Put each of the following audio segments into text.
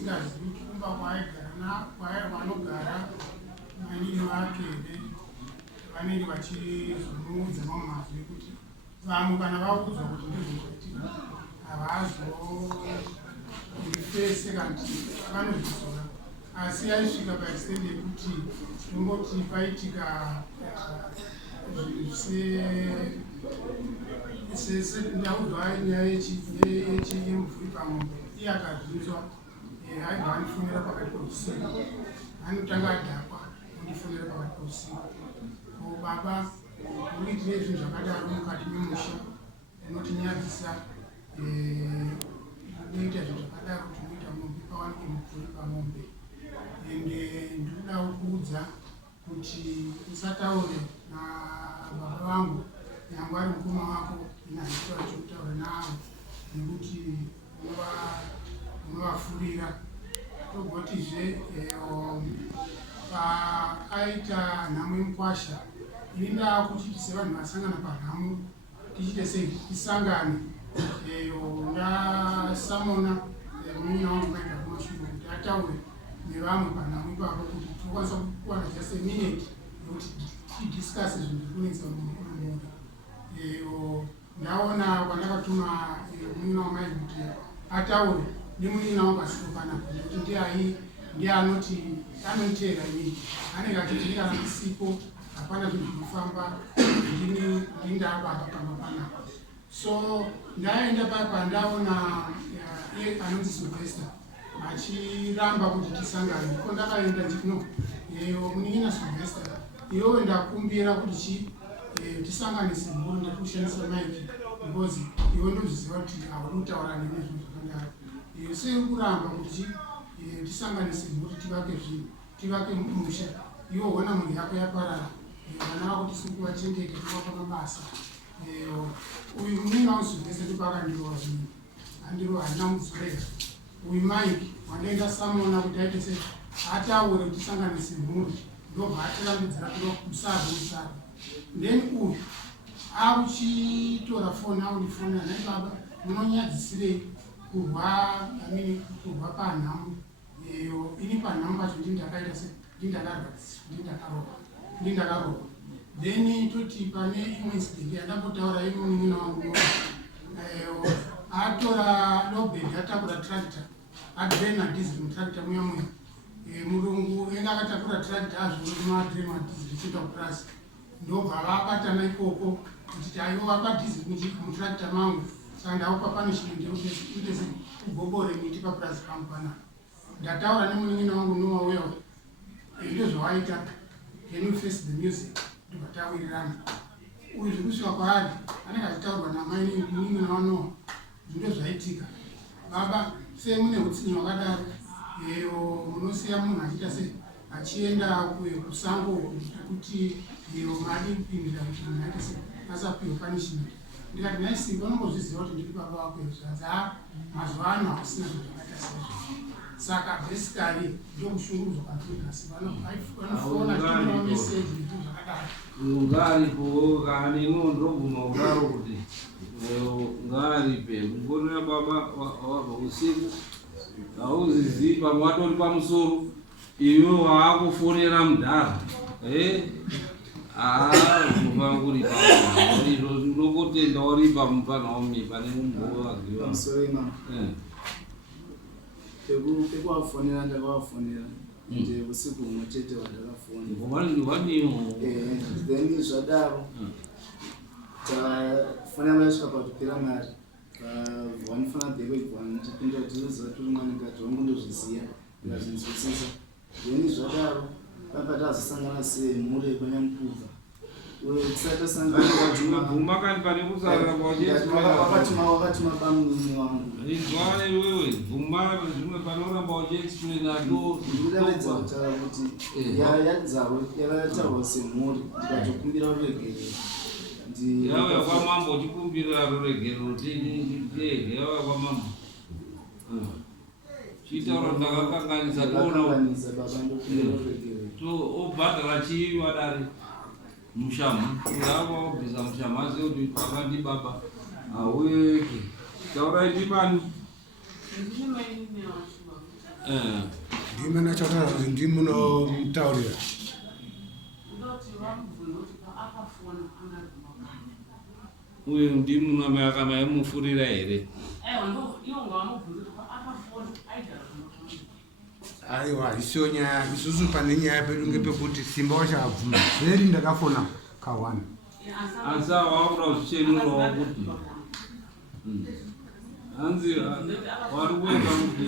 tisingazivi kumba kwavanogara manini vake vanenge vachizomuudza mamazwi ekuti vamwe kana vaudzwa kuti ndizvoitika havazorifese kanti vanozvizora, asi aisvika paextend yekuti tomboti paitika ndaudzwa nyaya yemuvhuri pamombe, iye akabvunzwa aibva andifonera pakati peusiku, anotanga adhakwa undifonera pakati peusiku. Baba uitire zvinhu zvakadaro mukati memusha unotinyadzisa, unoita zvinhu zvakadaro tinoita mombe pawanike muvhuri pamombe. Ende ndinoda kuudza kuti usataure nababa vangu nyangwe ari mukoma wako inazitoa chokutaura navo nekuti unovafurira. Togotizve pakaita nhamo yemukwasha, ini ndaa kuti sevanhu vasangana panhamo tichite sei tisangane. Ndasamona munyina wangu kaenda kumashure kuti ataure nevamwe panhamo ipapo kuti tokwanisa kuwana just a minute yokuti tidiscase zvinhu zviri kunetsa mumuri. Ndaona kwandakatuma munyina wamai kuti ataure nemunyina wangu asiko panapa, nekuti ndiye anotera inini, anenge achiti kana ndisipo hapana zvinhu zvinofamba, ndini ndaababa pamba panapa. So ndaenda papa ndaona iye anonzi Sylvester achiramba kuti tisangane, ko ndakaenda ndino munin'ina Sylvester, iwewe ndakumbira kuti tisangane semhuri ndekushandisa maiki because iwe ndozviziva kuti hauri kutaura nene zvinhu zvakadaro. Sei kuramba kuti tisangane semhuri tivake musha, iwe uona mhuri yako yaparara, vana vako tisiri kuvachengeta tivapa mabasa. Uyu munin'ina waSylvester ndipaakandirova zvinhu, andirova handina mudzorera. Uyu maiki wandaenda samona kuti aite sei ataure kuti tisangane semhuri, ndobva atirambidzira kusaza. Then uyu akuchitora foni aundifonera, nai baba munonyadzisirei kurwa panhamo? Ini panhamo pacho ndindakaita sei ndindakarohwa. Then toti pane imwe incident yandapotaura iri munin'ina wangu, atora lobed atakura tractor adrena diesel mutractor muya murungu enga akatakura tractor azvomadrena diesel ichienda kupurasi, ndobva vabatana ikoko kuti aivo vapa diesel mutractor mangu, saka ndaupa punishment yekuti kugobore miti papurasi pangu panapa. Ndataura nemunin'ina wangu nowauya ndozvawaita, can you face the music, ndobvatawirirana. Uyu zvekusvika kwaari anenge achitaurwa namai munin'ina wanowa, ndozvaitika. Baba, sei mune utsinye hwakadaro? Munosiya munhu achiita sei achienda kusango kuti madi kupindira kuti munhu aite sei asapiwe punishment. Ndikati naisi vanombozviziva kuti ndiri baba wako zvaza mazuva ano hakusina zvinhu zvakaita seizvo. Saka basically ndokushungurudzwa kwatiri nhasi, vanofona chitonera meseji nezvinhu zvakadaro. Ungaripo kani nondoguma kudaro kuti ngaripe kumbonera baba wabva usiku hauzizivi, pamwe watori pamusoro iwe waakufonera mudhara kupanguripa izvo ndokotenda uripa mupanaomi pane mumbovaziva pekuvafonera ndakavafonera nje usiku umwe chete wandakafonera. Then zvadaro tafanira vasvika patopera mari vanofana dhekweigwana tipinda tinoziva turi mwaningati wangu ndozviziva ndikazvinzwisisa. Then zvadaro pakatazosangana semhuri yekwanyamukubva wakatuma bamunini wangu ndikudavedza kutaura kuti yakataurwa semhuri ndikatokumbira ruregerero yauya kwamambo uchikumbirira ruregerero yauya kwamambo chitaura ndakakanganisa baba ndokumbira ruregerero obhadhara chii wadare mushamu ngava obvisa mushamu azive kuti pakandi baba haueki taurai ndimani ndime nachotaura kuti ndimunomutaurira uyu ndimunomakamamufurira here aiwa isiyo nyaya isusu pane nyaya pedu ngepekuti simba wachabvuma zveri ndakafona kawana asi awakuda zvichenurawo kuti hanzi wari kuenda kuti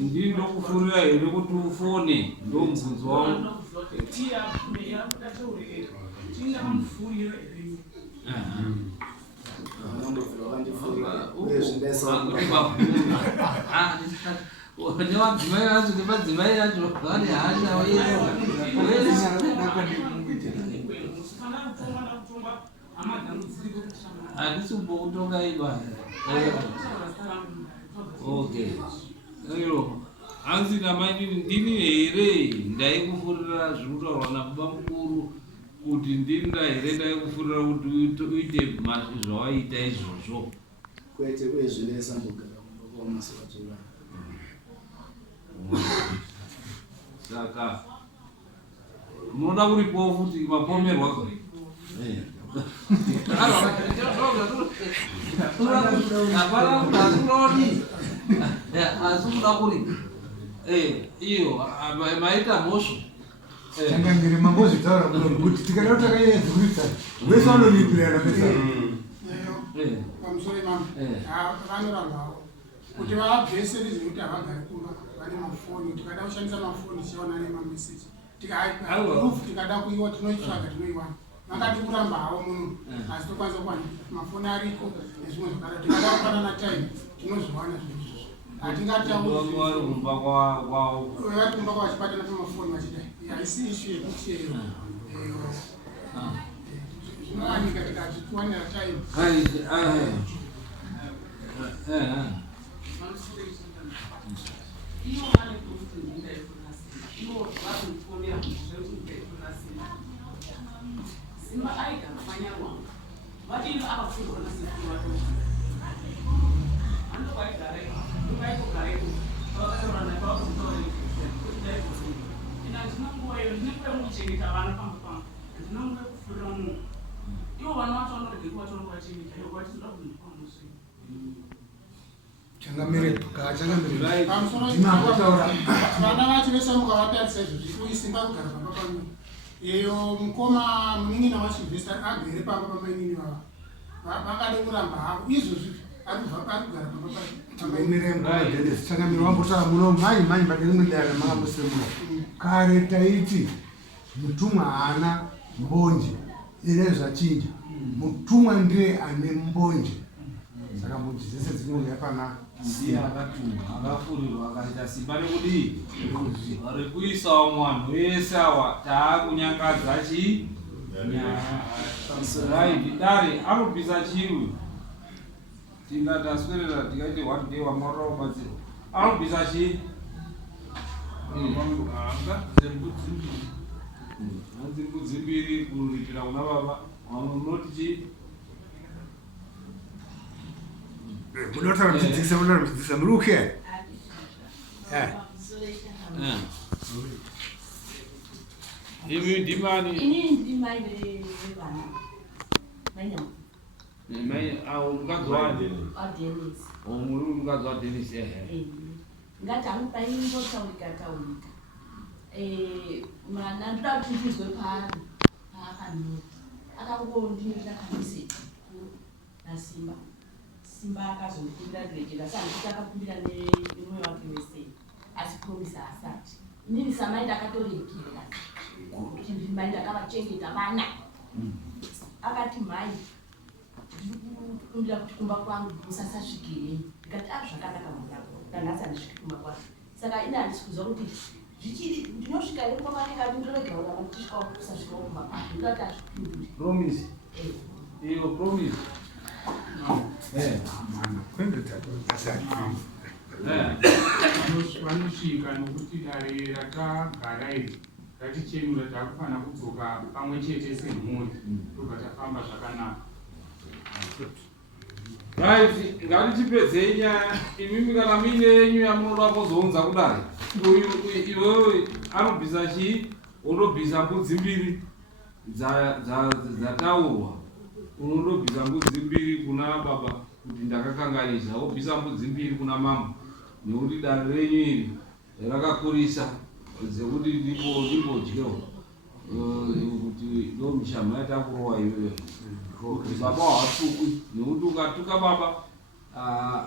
ndindokufurira here kuti ufone ndomubvunzo wavo nevadzimai vacho nevadzimai vacho vane hasha handisi kumbokutonga iba okay iro hanzi namainini ndini here ndaikufurira zvinutaurwa nababa mukuru kuti ndinda here ndaikufurira kuti uite zvawaita izvozvo kwete kwezvinesa mbogara kumasevatora saka munoda kuripo futi mapomerwa asi muda kuri iyo maita mhosvo changambiri mangozvitaura muno kuti tikada kuti takaiedzurisa wese vanolipirana pesa pamusoro imamo vanorambawo kuti vabvese rizi kuti havagari kumba vane mafoni tikada kushandisa mafoni tichiona nemameseji tikada kuiwa tinoitsvaga tinoiwana vakati kurambawo muno asi tokwanisa kuwana mafoni ariko nezvimwe zvakada tikada kufanana time tinozviwana zvinhu hatingataurikumba kwavo vachibatana pamafoni vachidai haisi ishu yekuti zvinowanika tikati tiwanira time vana vacho vesamuka vatarisa izvozvi uisimba kugara pamba pamwe iyo mukoma munin'ina wachivhesta agere pamba pamainini vava vakade kuramba havo izvozvi ari kugara pambaichangamiri wambotaura muno mai paderimwe dare makamusemura kare taiti mutumwa haana mbonje ine zvachinja mutumwa ndiye ane mbonje saka mbonje dzese dzinouya pana ndiye akatumwa akafurirwa akaita simba rekudii rekuisawo mwanhu wese awa taakunyangadza right dare anobvisa chiwi tingati aswerera tikaiti one day wamwarira kubatsirwa anobvisa chii hanzi mbudzi mbiri kuripira kuna baba unoti chii munotaura kudzidzisa muri ukhe imi ndimani ini ndimai vevana mainyangu mukadzi wani aDenis muri mukadzi waDenis ngati anopaimbotaurika taurika mwana ndoda kuti ndizwe paakanoti akangondinira kameseji nasimba simba akazondikumbira ndiregera sandikuti akakumbira nemwoyo wake wese asi promisa asati inini samai ndakatoregera kuti ndimai ndakavachengeta vana akati mhai ndikukumbira kuti kumba kwangu musasasvikirei ndikati zvakanaka mwanako nanhasi handisviki kumba kwangu saka ine handisi kuziva kuti zvichiri ndinosvika nekwamanekati ndoregaura ndichisvikawo kusasvikawo kumba kwangu ndikati hazvipinduri promise iyo promise vanosvika nokuti dare ratagara iri ratichenura takufanira kudzoka pamwe chete semhuri tobva tafamba zvakanaka Right, ngatipedzei nyaya imimi kana mine yenyu yamunoda kuzounza kudare. Iwewe anobvisa chii? Unobvisa mbudzi mbiri dzataurwa. Unondobvisa mbudzi mbiri kuna baba kuti ndakakanganisa, wobvisa mbudzi mbiri kuna mama nekuti dare renyu iri rakakurisa dzekuti ndimbodyeo kuti ndo mishama yatakurowa iwewe. Baba hatukwi nekuti ukatuka baba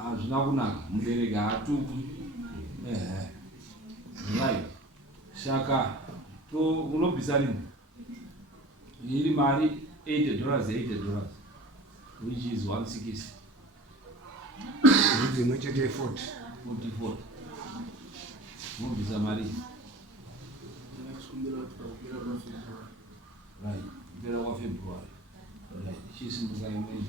hazvina kunaka, mubereki hatukwi. Right. Saka unobvisa rini? Iri mari $80, which is 160. Dzimwe chete 40. 44. Unobvisa mari. Right. Kupera kwaFebruary. Right. Chisimuka imweni.